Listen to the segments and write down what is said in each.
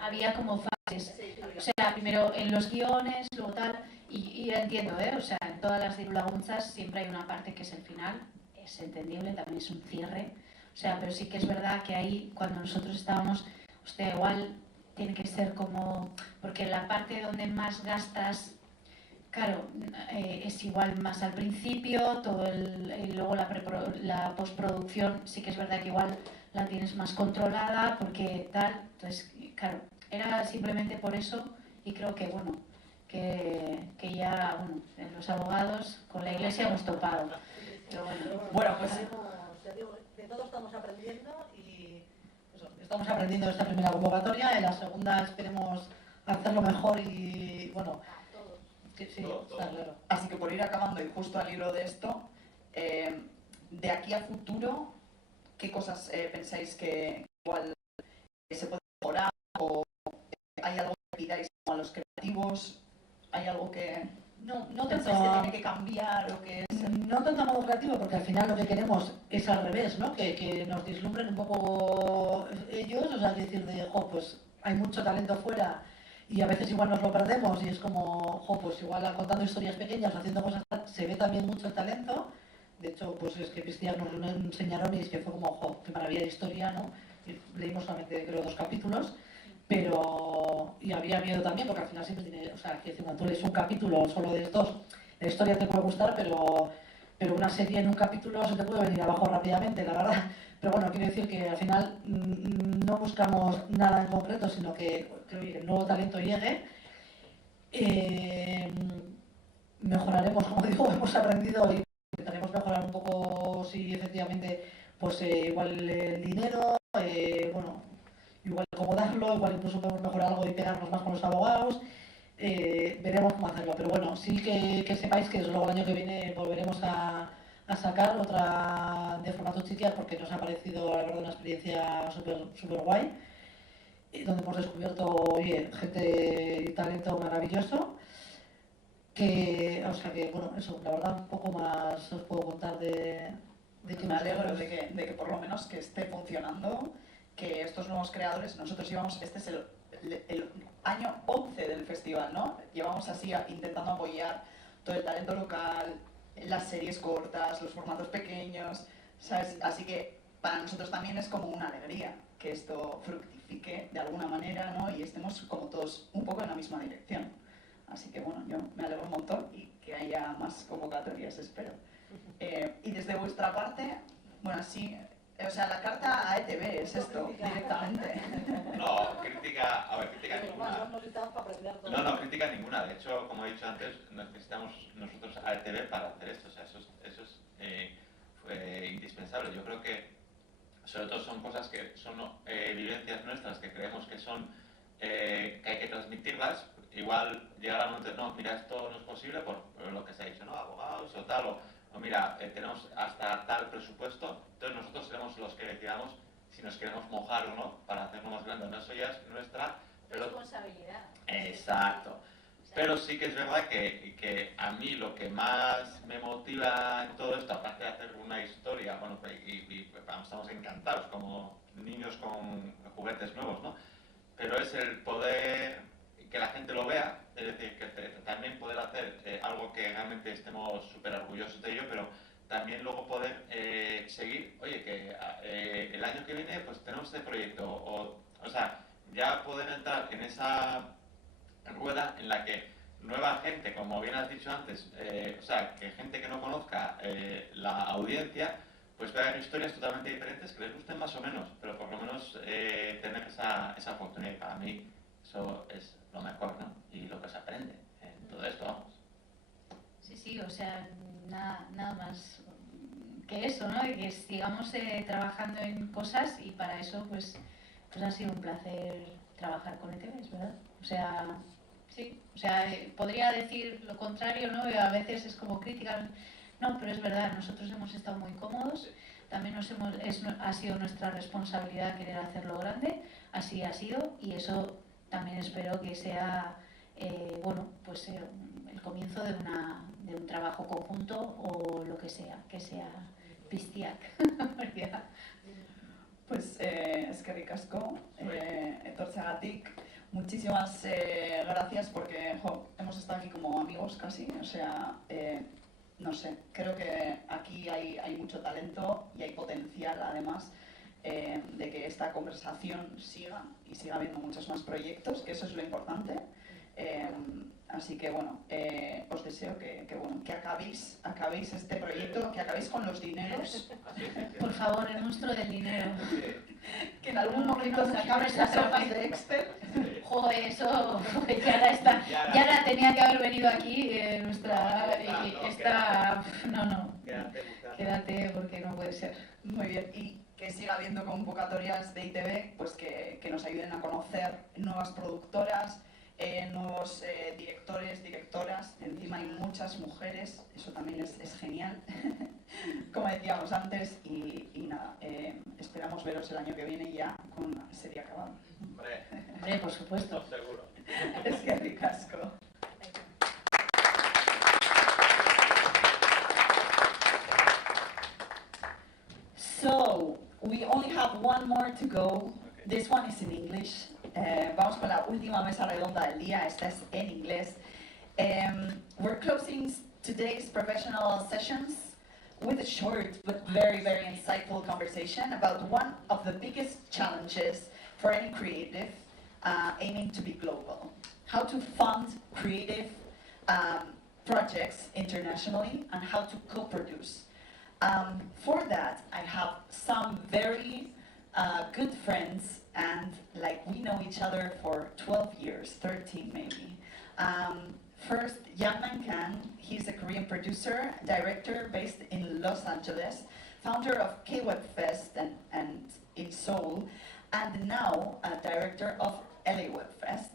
había como fases. O sea, primero en los guiones, luego tal, y entiendo, o sea, en todas las dirulagunzas siempre hay una parte que es el final, es entendible, también es un cierre, o sea, pero sí que es verdad que ahí, cuando nosotros estábamos, hostia, igual tiene que ser como, porque la parte donde más gastas, claro, es igual más al principio, todo luego la postproducción sí que es verdad que igual la tienes más controlada porque tal, entonces claro, era simplemente por eso y creo que bueno, que ya bueno, los abogados con la iglesia hemos topado. Pero bueno, pues de todo estamos aprendiendo y eso, estamos aprendiendo de esta primera convocatoria, en la segunda esperemos hacerlo mejor y bueno. Sí, todo. Está claro. Así que por ir acabando y justo al hilo de esto, de aquí a futuro, ¿qué cosas pensáis que igual se puede mejorar o hay algo que pidáis a los creativos? ¿Hay algo que no pensáis que tiene que cambiar o que es... No tanto a modo creativo, porque al final lo que queremos es al revés, ¿no? Que nos vislumbren un poco ellos, o sea, decir de, pues hay mucho talento fuera y a veces igual nos lo perdemos y es como, pues igual contando historias pequeñas, haciendo cosas, se ve también mucho el talento. De hecho, pues es que Cristian nos lo enseñaron y es que fue como, qué maravilla de historia, ¿no? Y leímos solamente, creo, 2 capítulos, pero... y había miedo también, porque al final siempre tiene, o sea, que cuando tú lees un capítulo solo de 2, la historia te puede gustar, pero una serie en un capítulo se te puede venir abajo rápidamente, la verdad. Pero bueno, quiero decir que al final no buscamos nada en concreto, sino que el nuevo talento llegue. Mejoraremos, como digo, hemos aprendido y intentaremos mejorar un poco, si efectivamente, pues igual el dinero, bueno, igual cómo darlo, igual incluso podemos mejorar algo y pegarnos más con los abogados. Veremos cómo hacerlo, pero bueno, sí que sepáis que desde luego el año que viene volveremos a sacar otra de formato chiquias porque nos ha parecido la verdad una experiencia súper guay, donde hemos descubierto, oye, gente y talento maravilloso, o sea que bueno, eso, la verdad un poco más os puedo contar de que me alegro de que por lo menos que esté funcionando, que estos nuevos creadores, nosotros llevamos, este es el año 11 del festival, ¿no? Llevamos así intentando apoyar todo el talento local, las series cortas, los formatos pequeños, ¿sabes? Así que para nosotros también es como una alegría que esto fructifique de alguna manera, ¿no? Y estemos como todos un poco en la misma dirección. Así que bueno, yo me alegro un montón y que haya más convocatorias, espero. Y desde vuestra parte, bueno, sí, o sea, la carta a ETV es esto, directamente. No, crítica ninguna. No, crítica ninguna. De hecho, como he dicho antes, necesitamos nosotros a ETV para hacer esto. O sea, eso es indispensable. Yo creo que, sobre todo, son cosas que son vivencias nuestras que creemos que son que hay que transmitirlas. Igual llegar a un momento, no, mira, esto no es posible por lo que se ha dicho, ¿no? Abogados o tal, o mira, tenemos hasta tal presupuesto, entonces nosotros seremos los que decidamos si nos queremos mojar o no para hacerlo más grande. No, eso ya es nuestra responsabilidad. Exacto. Pero sí que es verdad que a mí lo que más me motiva en todo esto, aparte de hacer una historia, bueno, y estamos encantados como niños con juguetes nuevos, ¿no? Pero es el poder que la gente lo vea, es decir, que también poder hacer algo que realmente estemos súper orgullosos de ello, pero también luego poder seguir, oye, que el año que viene pues tenemos este proyecto, o sea, ya poder entrar en esa rueda en la que nueva gente, como bien has dicho antes, o sea, que gente que no conozca la audiencia, pues vean historias totalmente diferentes que les gusten más o menos, pero por lo menos tener esa oportunidad. Y para mí eso es lo mejor, ¿no? Y lo que se aprende en todo esto, vamos. Sí, o sea, nada más que eso, ¿no? Y que sigamos trabajando en cosas y para eso pues ha sido un placer trabajar con ETV, ¿verdad? O sea, sí, o sea, podría decir lo contrario, ¿no? A veces es como crítica, no, pero es verdad, nosotros hemos estado muy cómodos, también ha sido nuestra responsabilidad querer hacerlo grande, así ha sido y eso también espero que sea, bueno, pues el comienzo de un trabajo conjunto o lo que sea Pistiac. Pues eskerrik asko, etortzeagatik. Muchísimas gracias porque hemos estado aquí como amigos casi, o sea, no sé, creo que aquí hay mucho talento y hay potencial además de que esta conversación siga y siga habiendo muchos más proyectos, que eso es lo importante. Así que bueno, os deseo que acabéis este proyecto, que acabéis con los dineros. Por favor, el monstruo del dinero. Que en algún momento se acabe esa hojas de Excel. Joder, eso, Yara está. Yara tenía que haber venido aquí, nuestra. Y esta. No. Quédate porque no puede ser. Muy bien, y que siga habiendo convocatorias de ITV, pues que nos ayuden a conocer nuevas productoras, nuevos directores, directoras. Encima hay muchas mujeres, eso también es genial, como decíamos antes, y nada, esperamos veros el año que viene ya con una serie acabada. Hombre, por supuesto. Seguro. Es que ricasco. So, we only have one more to go. This one is in English. Vamos con la última mesa redonda del día. Esta es en inglés. We're closing today's professional sessions with a short but very, very insightful conversation about one of the biggest challenges for any creative aiming to be global. How to fund creative projects internationally and how to co-produce. For that, I have some very good friends, and like we know each other for 12 years, 13 maybe. First, Yang Kang, he's a Korean producer, director based in Los Angeles, founder of K-Web Fest and in Seoul, and now a director of LA Web Fest.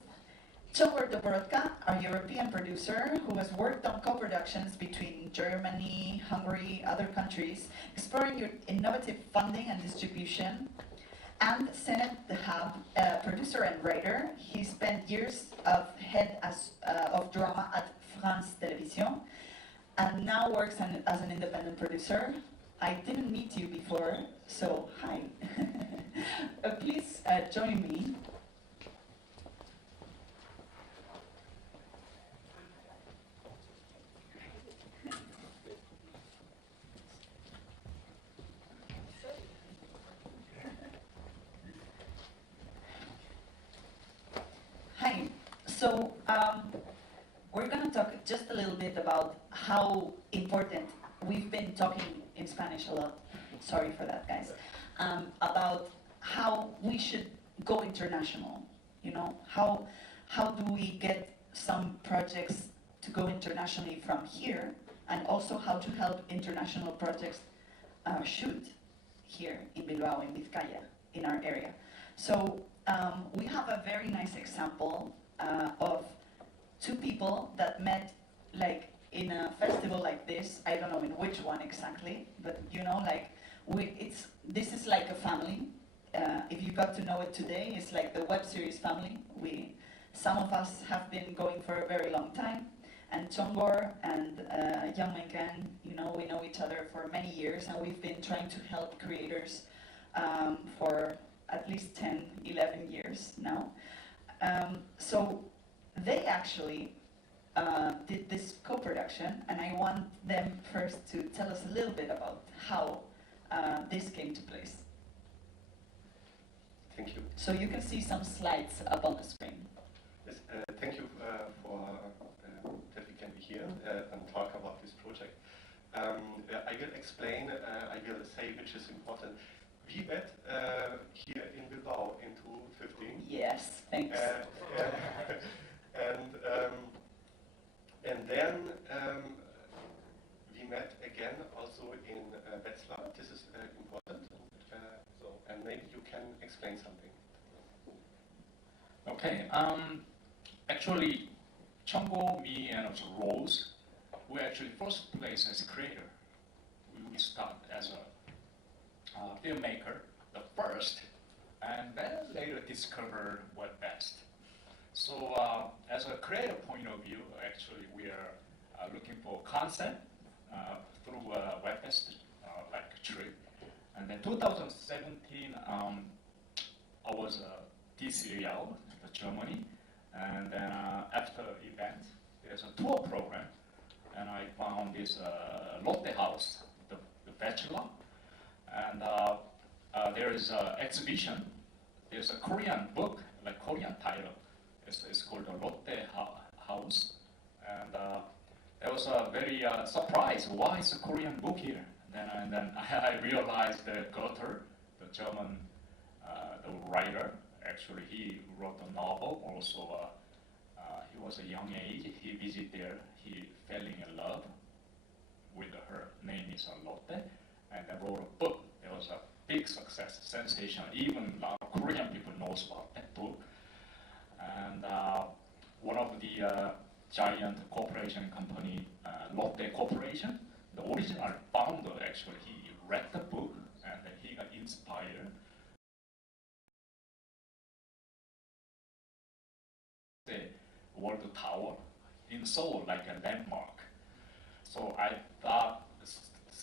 Czołgor Dobrodka, our European producer, who has worked on co-productions between Germany, Hungary, other countries, exploring innovative funding and distribution. And Senet Dehab, a producer and writer. He spent years of head of drama at France Télévisions, and now works as an independent producer. I didn't meet you before, so hi. Please join me. Hi. So we're going to talk just a little bit about how important, we've been talking in Spanish a lot, sorry for that guys, about how we should go international, you know, how do we get some projects to go internationally from here, and also how to help international projects shoot here in Bilbao, in Vizcaya, in our area. So we have a very nice example of two people that met like in a festival like this. I don't know in which one exactly, but you know, like this is like a family. If you got to know it today, it's like the web series family. Some of us have been going for a very long time, and Czołgor and Yang Menkan, you know, we know each other for many years, and we've been trying to help creators for at least 10, 11 years now. So they actually did this co-production, and I want them first to tell us a little bit about how this came to place. Thank you. So you can see some slides up on the screen. Yes, thank you for that we can be here and talk about this project. I will explain, I will say which is important. We met here in Bilbao in 2015. Yes, thanks. And then we met again also in Wetzlar. This is important. And maybe you can explain something. Okay. Actually, Czołgor, me, and also Rose, we actually first place as a creator. We start as a filmmaker, the first, and then later discover what best. So as a creative point of view, actually we are looking for content through a webfest like a trip, And then 2017, I was DCL, Germany, and then after event, there's a tour program, and I found this Lotte House, the bachelor, and there is an exhibition. There's a Korean book, like Korean title. It's called the Lotte House, and I was very surprised. Why is a Korean book here? And then I realized that Goethe, the German the writer, actually he wrote a novel. Also, he was a young age. He visited there. He fell in love with her. Name is Lotte, and I wrote a book. It was a big success, sensation. Even a lot of Korean people knows about that book. And one of the giant corporation company, Lotte Corporation, the original founder, actually, he read the book and then he got inspired. The World Tower in Seoul, like a landmark. So I thought it's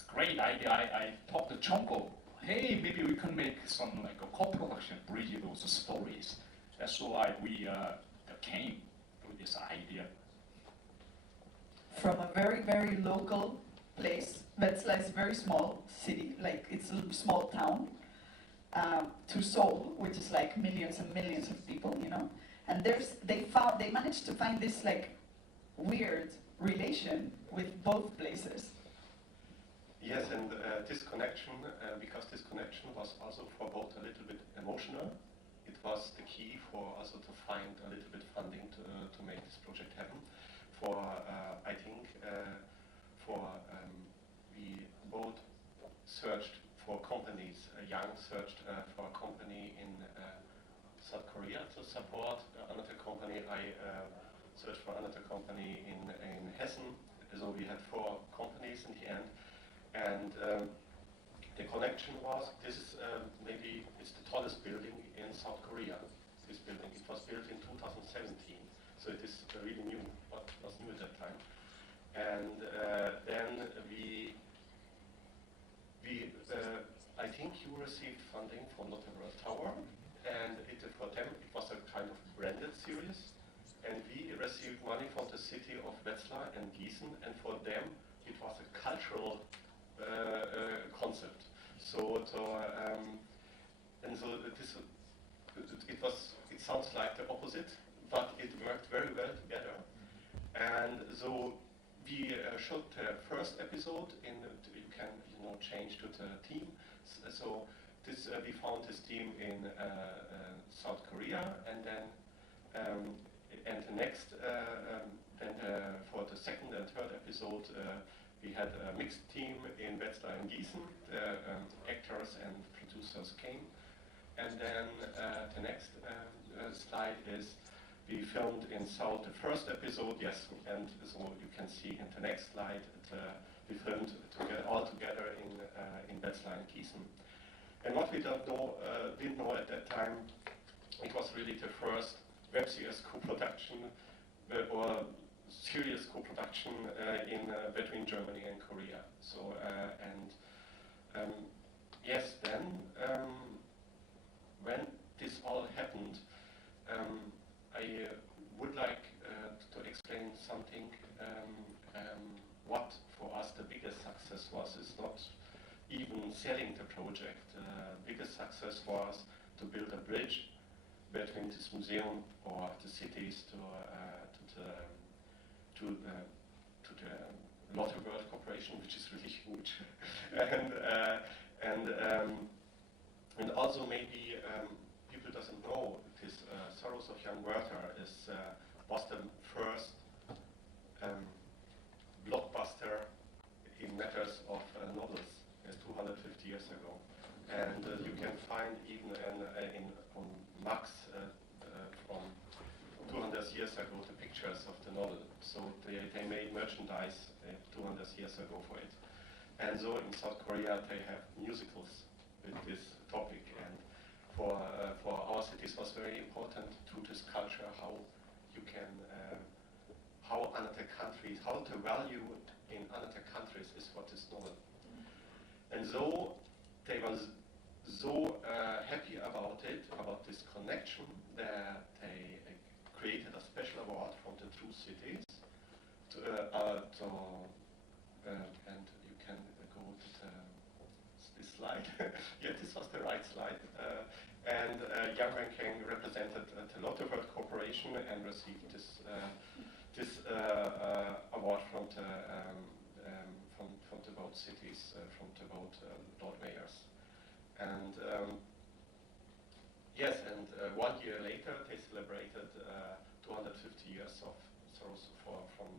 a great idea. I talked to Chonko. Hey, maybe we can make some like a co-production, bridge those stories. That's why we came with this idea. From a very, very local place, Wetzlar is a very small city, like it's a small town, to Seoul, which is like millions and millions of people, you know. And they managed to find this like weird relation with both places. Yes, and this connection, because this connection was also for both a little bit emotional, it was the key for also to find a little bit funding to make this project happen. For I think we both searched for companies. Young searched for a company in South Korea to support another company. I searched for another company in Hessen. So we had 4 companies in the end. And the connection was, this is maybe it's the tallest building in South Korea. This building, it was built in 2017, so it is really new, what was new at that time. And then I think you received funding from Lotte World Tower, and for them it was a kind of branded series. And we received money from the city of Wetzlar and Gießen, and for them it was a cultural concept. It sounds like the opposite, but it worked very well together. And so we shot the first episode. You can change to the team. So this we found this team in South Korea, and then the next for the second and third episode. We had a mixed team in Wetzlar and Gießen. The actors and producers came. And then the next slide is we filmed in Seoul the first episode, yes, and so you can see in the next slide we filmed all together in Wetzlar and Gießen. And what we didn't know at that time, it was really the first web series co-production or serious co-production between Germany and Korea. So yes, then when this all happened, I would like to explain something. What for us the biggest success was is not even selling the project. The biggest success was to build a bridge between this museum or the cities to the Lotte World Corporation, which is really huge, and also maybe people doesn't know this. Sorrows of Young Werther was the first blockbuster in matters of novels 250 years ago, and you can find even on Max from 200 years ago the pictures of the novel. So they made merchandise 200 years ago for it. And so in South Korea they have musicals with this topic, and for our cities was very important to this culture, how you can, how another countries, how to value in another countries is what is novel. And so they were so happy about it, about this connection, that they created a special award from the two cities. And you can go to this slide. Yeah, this was the right slide. And Yang Wenkeng represented the Lotto World Corporation and received this award from the both cities, from the both Lord Mayors. And yes, and 1 year later they celebrated 250 years of Soros from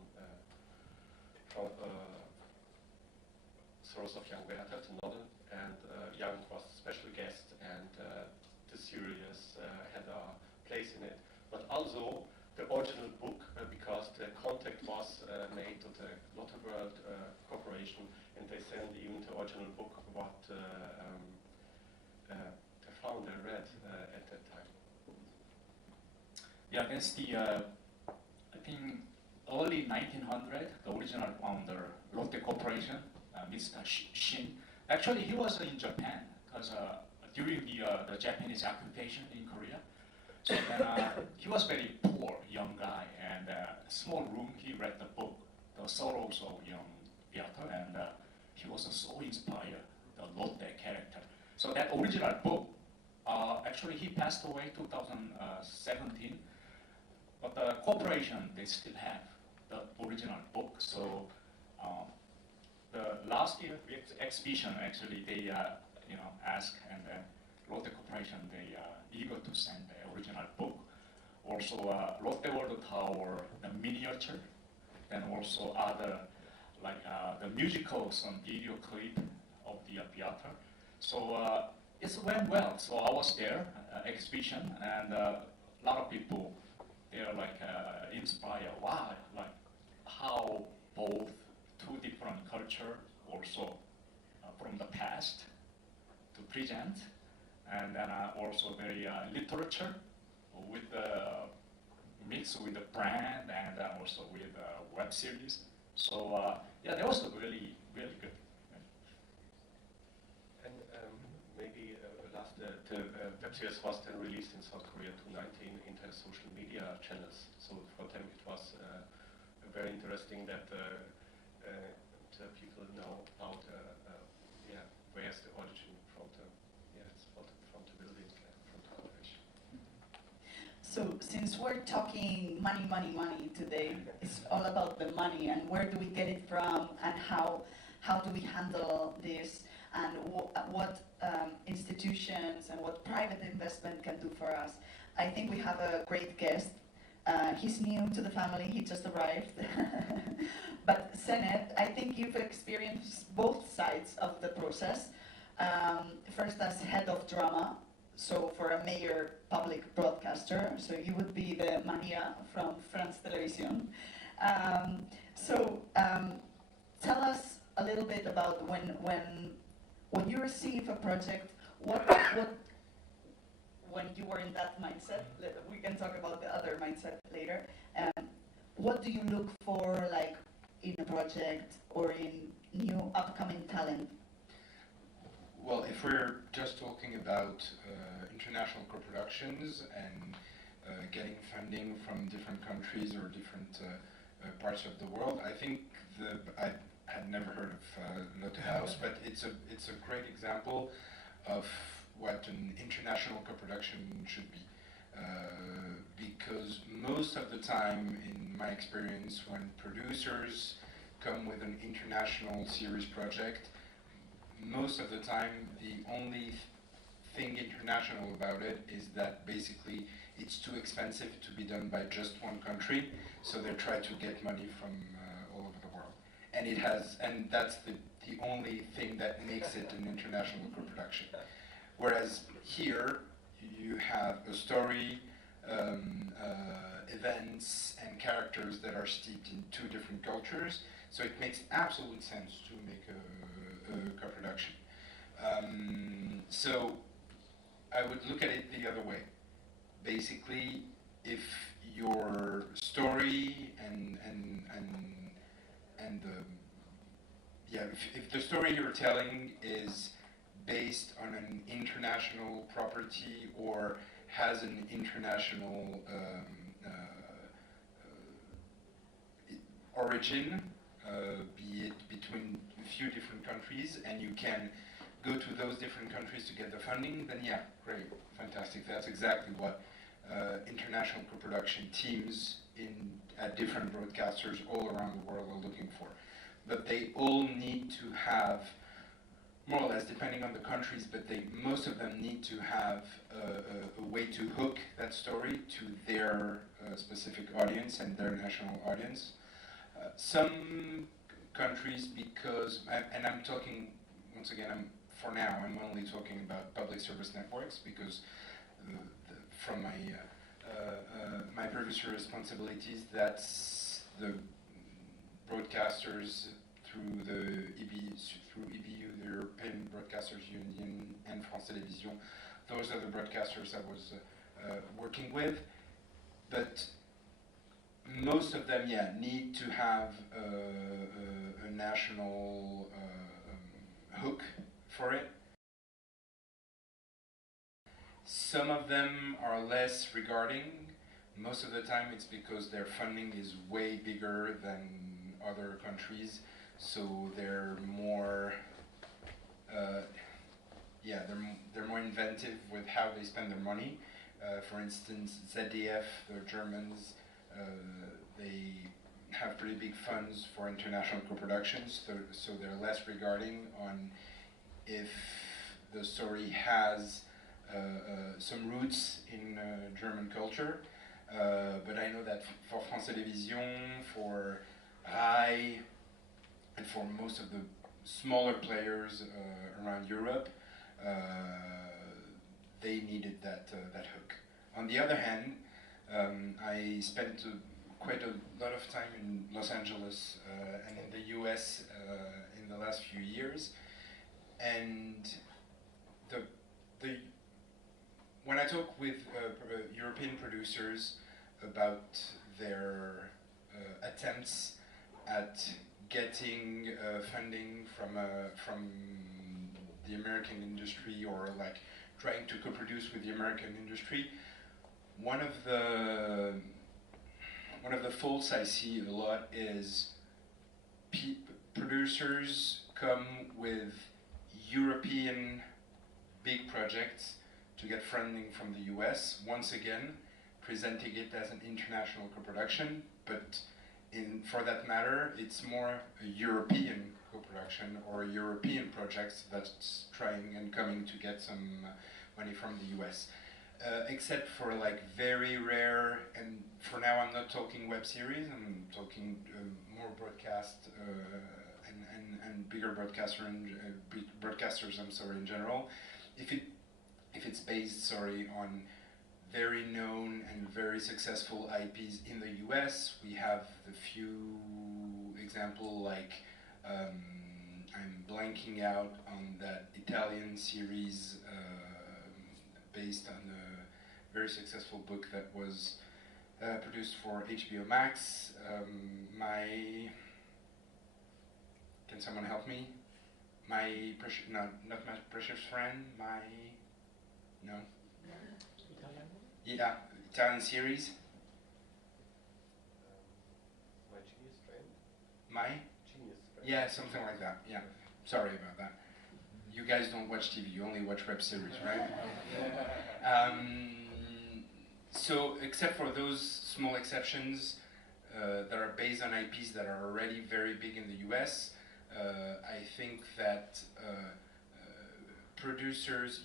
Soros of Young Werther to Nodden, and Young was a special guest, and the series had a place in it. But also the original book, because the contact was made to the Lotto World Corporation, and they sent even the original book what the founder read at that time. Yeah, that's the, I think, early 1900, the original founder, Lotte Corporation, Mr. Shin. Actually, he was in Japan, because during the Japanese occupation in Korea. So then, he was very poor young guy, and small room, he read the book, The Sorrows of Young Werther, and he was so inspired, the Lotte character. So that original book, actually he passed away 2017, but the corporation, they still have the original book. So the last year exhibition, actually they asked, and Lotte Corporation, they eager to send the original book. Also Lotte World Tower, the miniature, and also other like the musicals and video clip of the theater. So it went well. So I was there, exhibition, and a lot of people, they're like inspired. Wow, like how both two different culture also from the past to present, and then also very literature with the mix with the brand, and also with web series. So yeah, that was really really good. And maybe last the web series was then released in South Korea 2019 into social media channels. So for them it was very interesting that the people know about where's the origin from the from the building, from the corporation. So since we're talking money, money, money today, it's all about the money and where do we get it from, and how do we handle this, and what institutions and what private investment can do for us. I think we have a great guest. He's new to the family, he just arrived. But Senet, I think you've experienced both sides of the process. First as head of drama, so for a major public broadcaster, so you would be the Maria from France Television. Tell us a little bit about when you receive a project, what when you were in that mindset. We can talk about the other mindset later. What do you look for, like in a project or in new upcoming talent? Well, if we're just talking about international co-productions and getting funding from different countries or different parts of the world, I think I had never heard of Lotte House, but it's a great example of what an international co-production should be. Because most of the time, in my experience, when producers come with an international series project, most of the time the only thing international about it is that basically it's too expensive to be done by just one country, so they try to get money from all over the world. And that's the only thing that makes it an international co-production. Whereas here you have a story, events and characters that are steeped in two different cultures, so it makes absolute sense to make a co-production. So I would look at it the other way. Basically, if your story if the story you're telling is based on an international property or has an international origin, be it between a few different countries, and you can go to those different countries to get the funding, then yeah, great, fantastic. That's exactly what international co-production teams at different broadcasters all around the world are looking for. But they all need to have, more or less, depending on the countries, but most of them need to have a way to hook that story to their specific audience and their national audience. Some countries, because, and I'm talking, once again, for now, I'm only talking about public service networks, because from my producer responsibilities, that's the broadcasters through EBU, the European Broadcasters Union, and France Télévisions. Those are the broadcasters I was working with. But most of them, yeah, need to have a national hook for it. Some of them are less regarding. Most of the time it's because their funding is way bigger than other countries, so they're more they're more inventive with how they spend their money. For instance, ZDF, the Germans, they have pretty big funds for international co-productions, so they're less regarding on if the story has some roots in German culture. But I know that for France Télévisions, for RAI, and for most of the smaller players around Europe, they needed that hook. On the other hand, I spent quite a lot of time in Los Angeles and in the US in the last few years, and when I talk with European producers about their attempts at getting funding from the American industry, or like trying to co-produce with the American industry, one of the faults I see a lot is producers come with European big projects to get funding from the US, once again presenting it as an international co-production, but for that matter, it's more a European co-production or a European project that's trying and coming to get some money from the US. Except for like very rare, and for now I'm not talking web series, I'm talking more broadcast and bigger broadcasters, I'm sorry, in general. If it's based, on very known and very successful IPs in the US, we have the few example, like I'm blanking out on that Italian series based on a very successful book that was produced for HBO Max. Can someone help me? Not my precious friend, no? Yeah, Italian series. My Genius Train? My? Genius Train. Yeah, something like that, yeah. Sorry about that. You guys don't watch TV, you only watch web series, right? So, except for those small exceptions that are based on IPs that are already very big in the US, I think that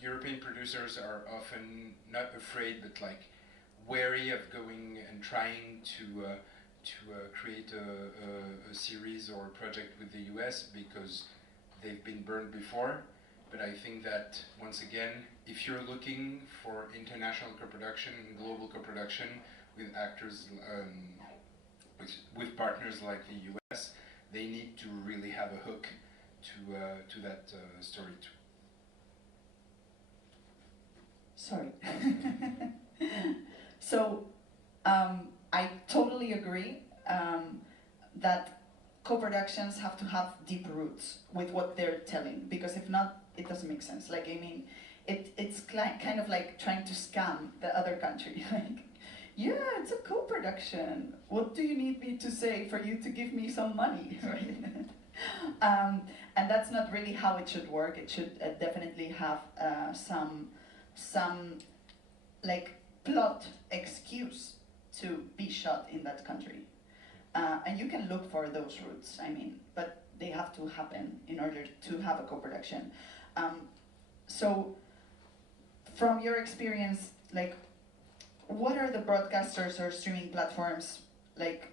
European producers are often not afraid, but like wary of going and trying to create a series or a project with the US because they've been burned before. But I think that, once again, if you're looking for international co-production and global co-production with actors, with partners like the US, they need to really have a hook to that story too. Sorry. So, I totally agree that co-productions have to have deep roots with what they're telling, because if not, it doesn't make sense. Like, I mean, it's kind of like trying to scam the other country. Like, yeah, it's a co-production. What do you need me to say for you to give me some money, right? And that's not really how it should work. It should definitely have some like plot excuse to be shot in that country. And you can look for those routes, I mean, but they have to happen in order to have a co-production. So, from your experience, like, what are the broadcasters or streaming platforms like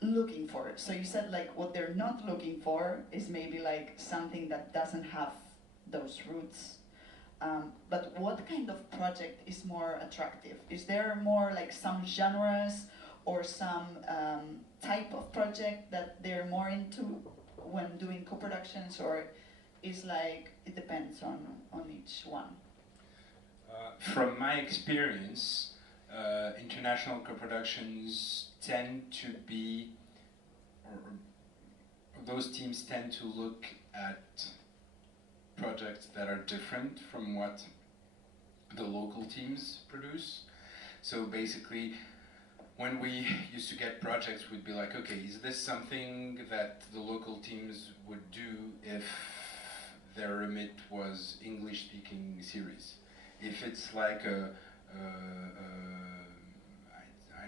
looking for? So you said like what they're not looking for is maybe like something that doesn't have those roots. But what kind of project is more attractive? Is there more like some genres or some type of project that they're more into when doing co-productions, or is like it depends on each one? From my experience, international co-productions tend to be, or those teams tend to look at projects that are different from what the local teams produce. So basically, when we used to get projects, we'd be like, okay, is this something that the local teams would do if their remit was English-speaking series? If it's like I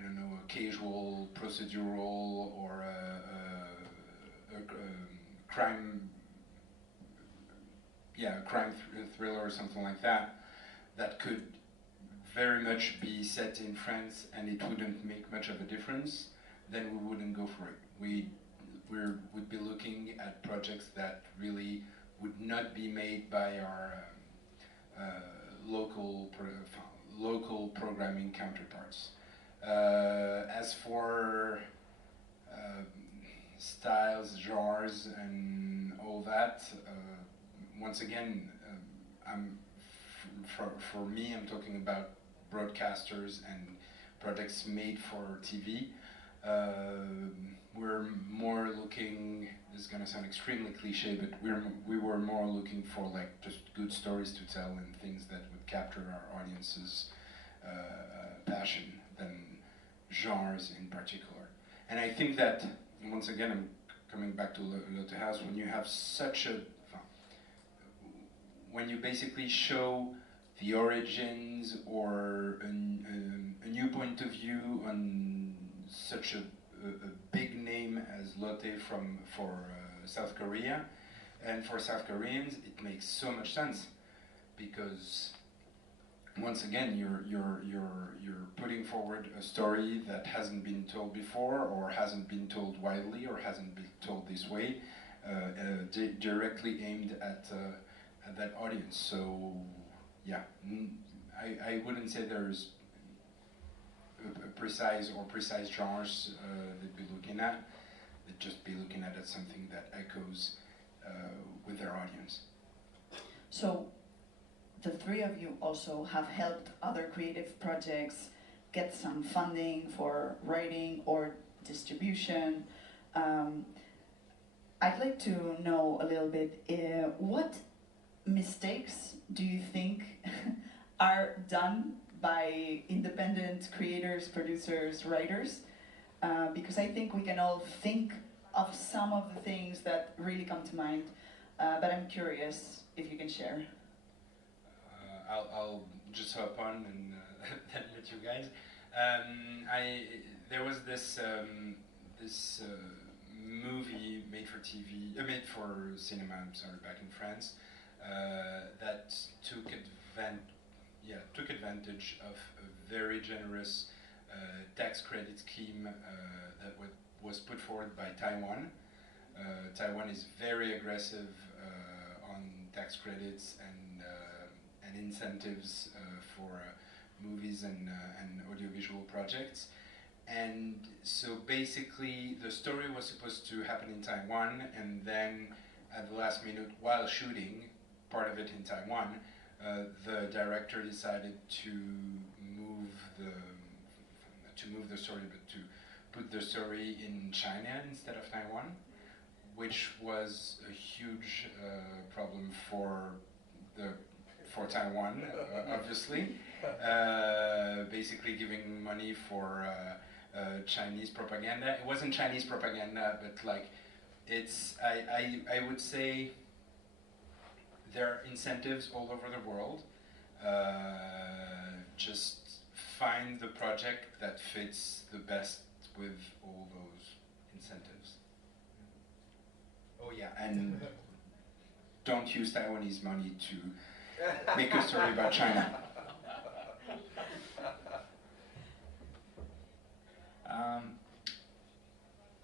don't know, a casual procedural or a crime, yeah, crime thriller or something like that, that could very much be set in France and it wouldn't make much of a difference, then we wouldn't go for it. We'd be looking at projects that really would not be made by our local programming counterparts. As for styles, genres, and all that, once again, for me, I'm talking about broadcasters and projects made for TV. We're more looking, this is gonna sound extremely cliche, but we were more looking for like just good stories to tell and things that would capture our audience's passion than genres in particular. And I think that, once again, I'm coming back to Lotte House, when you have such a, when you basically show the origins or a new point of view on such a big name as Lotte for South Korea, and for South Koreans it makes so much sense, because once again you're putting forward a story that hasn't been told before, or hasn't been told widely, or hasn't been told this way, directly aimed at that audience. So yeah, I wouldn't say there's a precise genres they'd be looking at. They'd just be looking at something that echoes with their audience. So the three of you also have helped other creative projects get some funding for writing or distribution. I'd like to know a little bit, what mistakes do you think are done by independent creators, producers, writers? Because I think we can all think of some of the things that really come to mind, but I'm curious if you can share. I'll just hop on and then let you guys. There was this movie made for TV, made for cinema, I'm sorry, back in France, that took advantage of a very generous tax credit scheme that was put forward by Taiwan. Taiwan is very aggressive on tax credits and incentives for movies and audiovisual projects. And so basically the story was supposed to happen in Taiwan, and then at the last minute, while shooting part of it in Taiwan, the director decided to move the story, but to put the story in China instead of Taiwan, which was a huge problem for Taiwan, obviously. Basically giving money for Chinese propaganda. It wasn't Chinese propaganda, but like I would say there are incentives all over the world. Just find the project that fits the best with all those incentives. Oh yeah, and don't use Taiwanese money to make a story about China.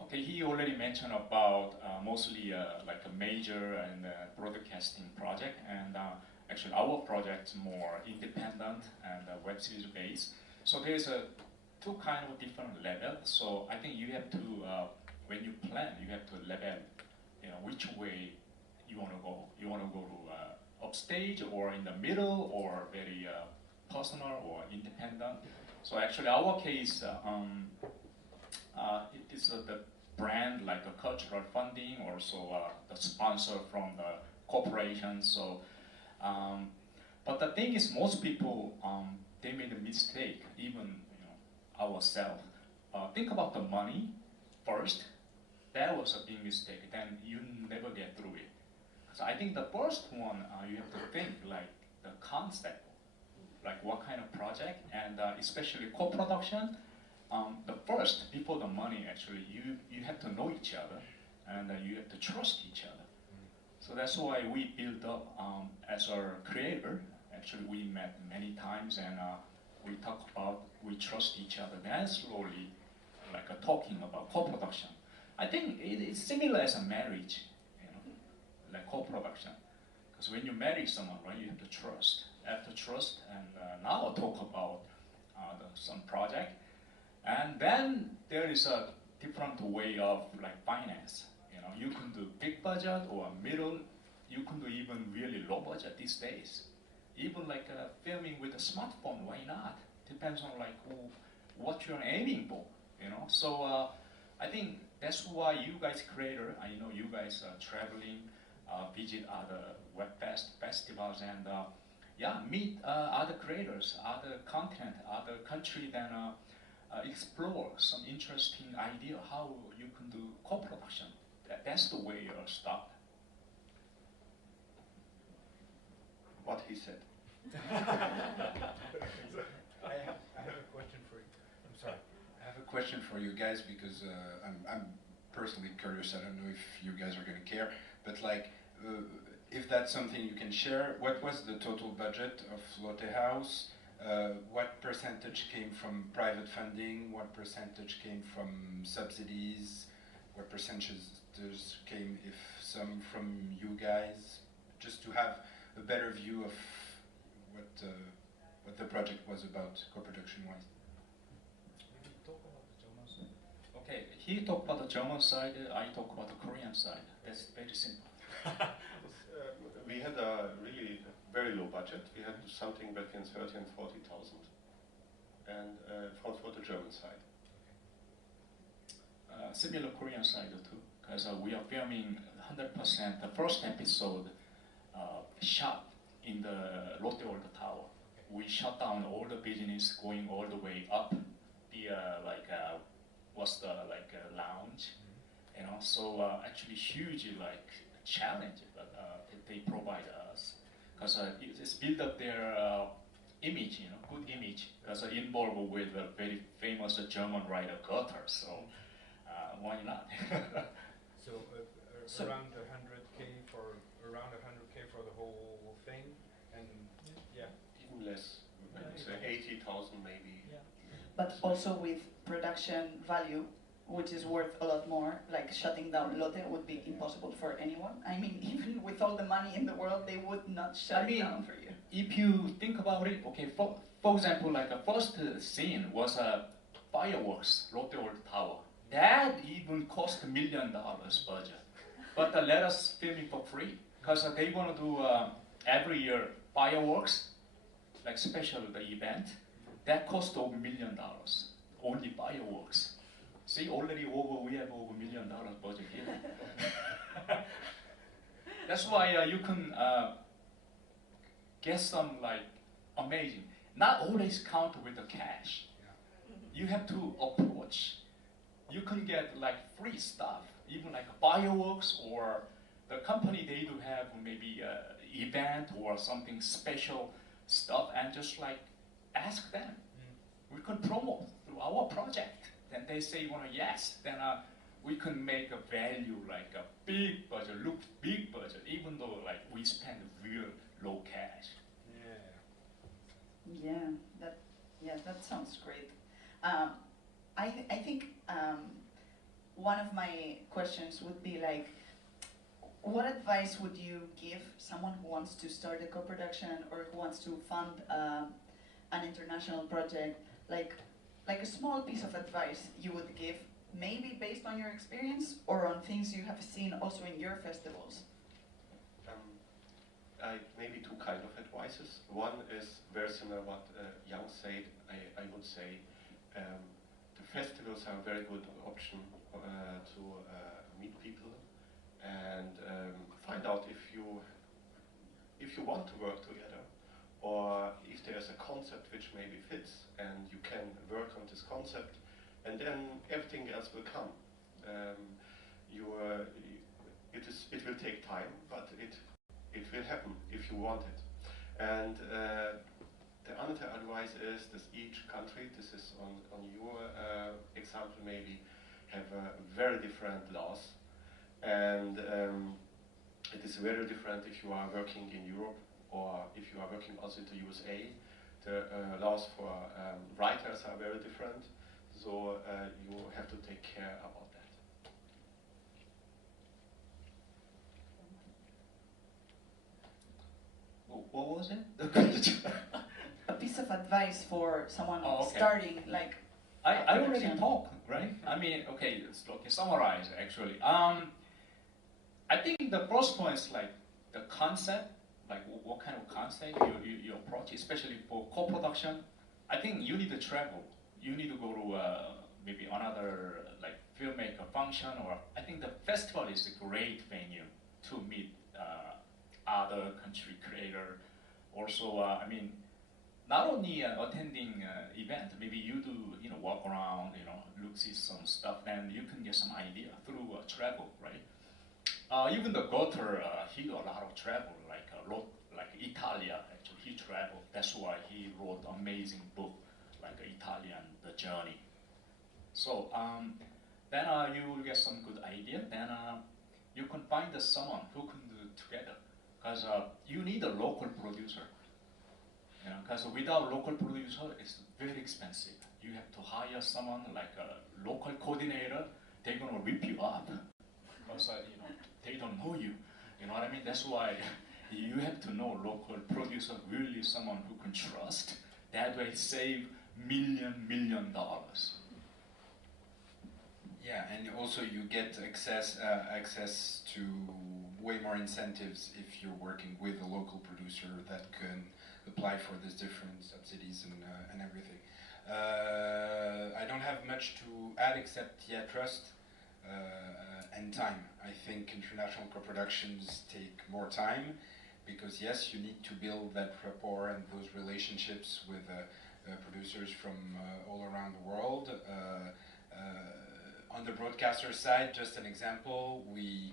Okay, he already mentioned about mostly like a major and broadcasting project, and actually our project's more independent and web series based. So there's two kind of different levels. So I think you have to, when you plan, you have to level, which way you want to go. You want to go to upstage or in the middle or very personal or independent. So actually our case, it is the brand like a cultural funding, also the sponsor from the corporation. So, but the thing is, most people they made a mistake, even ourselves. Think about the money first. That was a big mistake. Then you never get through it. So I think the first one you have to think like the concept, like what kind of project, and especially co-production. The first, before the money, actually, you have to know each other, and you have to trust each other. So that's why we built up as our creator. Actually, we met many times, and we talk about, we trust each other. Then slowly, like talking about co-production. I think it's similar as a marriage, like co-production. Because when you marry someone, right, you have to trust. After trust, and now I'll talk about some project. And then there is a different way of like finance. You can do big budget or middle. You can do even really low budget these days. Even like filming with a smartphone, why not? Depends on like what you're aiming for. So I think that's why you guys creator. I know you guys are traveling, visit other web festivals, and meet other creators, other content, other country, then explore some interesting idea how you can do co-production. That's the way you'll start. What he said. I have a question for you. I'm sorry. I have a question for you guys because I'm personally curious. I don't know if you guys are going to care, but like, if that's something you can share, what was the total budget of Lotte House? What percentage came from private funding? What percentage came from subsidies? What percentages came, if some, from you guys? Just to have a better view of what the project was about, co-production wise. Okay, he talked about the German side, I talk about the Korean side. That's very simple. We had a really very low budget. We had something between 30 and 40,000, and for the German side. Similar Korean side too, because we are filming 100%. The first episode shot in the Lotte World Tower. We shut down all the business going all the way up the lounge, So actually huge challenge, but they provide us because it's built up their image, good image, because involved with a very famous German writer Goethe. So why not? So around 100K for the whole thing, and yeah, even less. Say 80,000 maybe. Yeah. But also with production value, which is worth a lot more. Like shutting down Lotte would be impossible for anyone. I mean, even with all the money in the world, they would not shut it down for you. If you think about it, okay, for example, like the first scene was fireworks, Lotte World Tower. That even cost $1 million budget. But let us film it for free, because they want to do every year fireworks, like special the event. That cost over $1 million, only fireworks. See, already we have over $1 million budget here. That's why you can get some like amazing. Not always count with the cash. You have to approach. You can get like free stuff, even like fireworks or the company they do have maybe an event or something special stuff, and just like ask them. We can promote through our project. Then they say, well, yes, then we can make a value like a big budget, look big budget, even though like we spend real low cash. Yeah, that sounds great. I think one of my questions would be like, what advice would you give someone who wants to start a co-production or who wants to fund an international project? Like a small piece of advice you would give, maybe based on your experience or on things you have seen also in your festivals? Maybe two kind of advices. One is very similar what Yang said. I would say the festivals are a very good option to meet people and find out if you want to work together, or if there's a concept which maybe fits and you can work on this concept, and then everything else will come. It will take time, but it will happen if you want it. And the other advice is that each country, this is on your example maybe, have very different laws, and it is very different if you are working in Europe or if you are working also in the USA. The laws for writers are very different, so you have to take care about that. What was it? A piece of advice for someone okay. starting, like. I already talked, right? I mean, okay, let's summarize actually. I think the first point is like the concept, like what kind of concept you approach, especially for co-production. I think you need to travel. You need to go to maybe another like filmmaker function, or I think the festival is a great venue to meet other country creator. Also, I mean, not only attending event, maybe you do walk around, look see some stuff, and you can get some idea through travel, right? Even the Goethe, he do a lot of travel, like Italia. Actually, he traveled. That's why he wrote amazing book like Italian, The Journey. So then you will get some good idea. Then you can find someone who can do it together, because you need a local producer. Because without local producer, it's very expensive. You have to hire someone like a local coordinator. They're gonna rip you up, because they don't know you. You know what I mean? That's why you have to know local producer, really someone who can trust. That way, save million dollars. Yeah, and also you get access to way more incentives if you're working with a local producer that can apply for these different subsidies and everything. I don't have much to add except trust and time. I think international co-productions take more time because yes, you need to build that rapport and those relationships with producers from all around the world. On the broadcaster side, just an example, we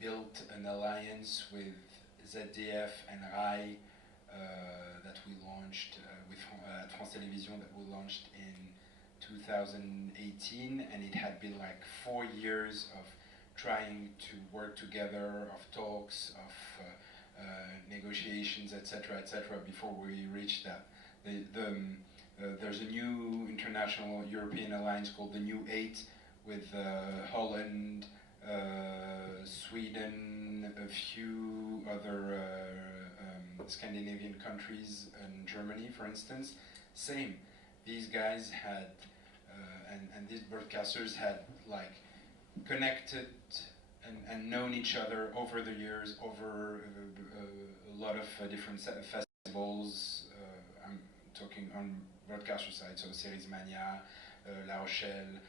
built an alliance with ZDF and RAI that we launched at France Télévisions, that we launched in 2018, and it had been like 4 years of trying to work together, of talks, of negotiations, etc., before we reached that. There's a new international European alliance called the New Eight with Holland, Sweden, a few other Scandinavian countries, and Germany, for instance. Same. These guys had, and these broadcasters had like connected and known each other over the years, over a lot of different festivals. I'm talking on broadcaster side, so Seriesland, La Rochelle,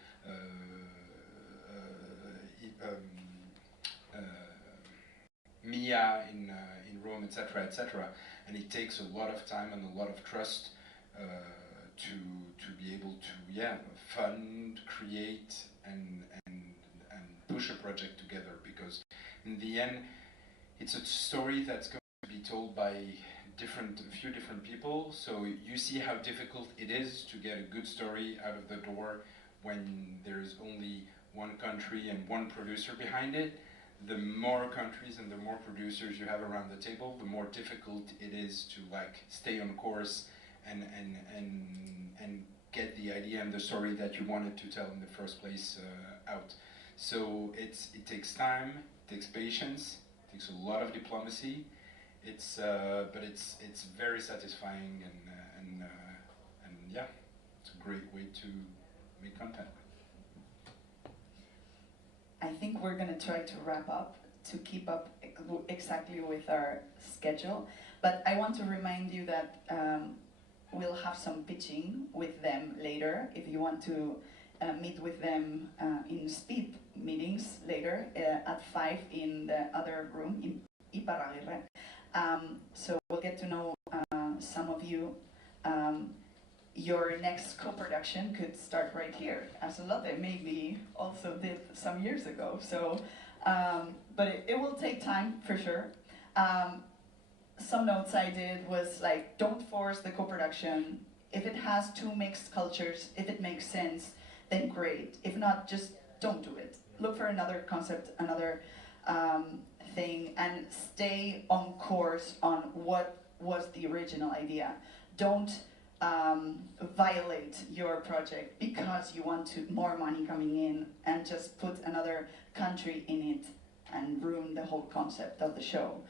Mia in Rome, etc., etc. And it takes a lot of time and a lot of trust to be able to fund, create, and push a project together, because in the end it's a story that's going to be told by a few different people. So you see how difficult it is to get a good story out of the door when there's only one country and one producer behind it. The more countries and the more producers you have around the table, the more difficult it is to stay on course and get the idea and the story that you wanted to tell in the first place out. So it takes time, it takes patience, it takes a lot of diplomacy. But it's very satisfying, and yeah, it's a great way to make content. I think we're going to try to wrap up to keep up exactly with our schedule, but I want to remind you that we'll have some pitching with them later. If you want to meet with them in speed meetings later at 5 in the other room in Iparraguirre. So we'll get to know some of you. Your next co-production could start right here, as Lotte maybe also did some years ago. So, but it will take time for sure. Some notes I did was don't force the co-production. If it has two mixed cultures, if it makes sense, then great. If not, just don't do it. Look for another concept, another thing, and stay on course on what was the original idea. Don't violate your project because you want more money coming in and just put another country in it and ruin the whole concept of the show.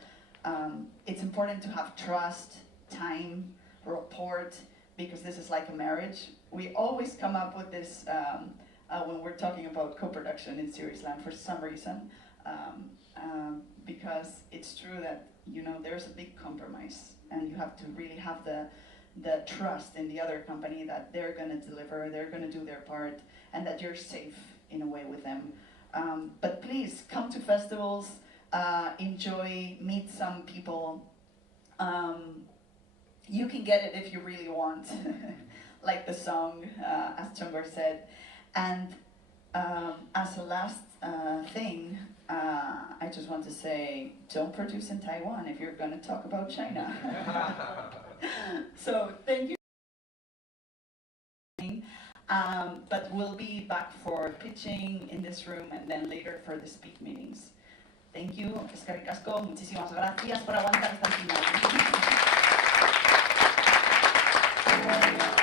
It's important to have trust, time, rapport, because this is like a marriage. We always come up with this when we're talking about co-production in Seriesland for some reason, because it's true that there's a big compromise, and you have to really have the trust in the other company that they're going to deliver, they're going to do their part, and that you're safe in a way with them. But please come to festivals, enjoy, meet some people. You can get it if you really want, like the song, as Chongor said. And as a last thing, I just want to say, don't produce in Taiwan if you're going to talk about China. So thank you. But we'll be back for pitching in this room and then later for the speak meetings. Thank you. Eskerrik asko. Muchísimas gracias por aguantar hasta el final.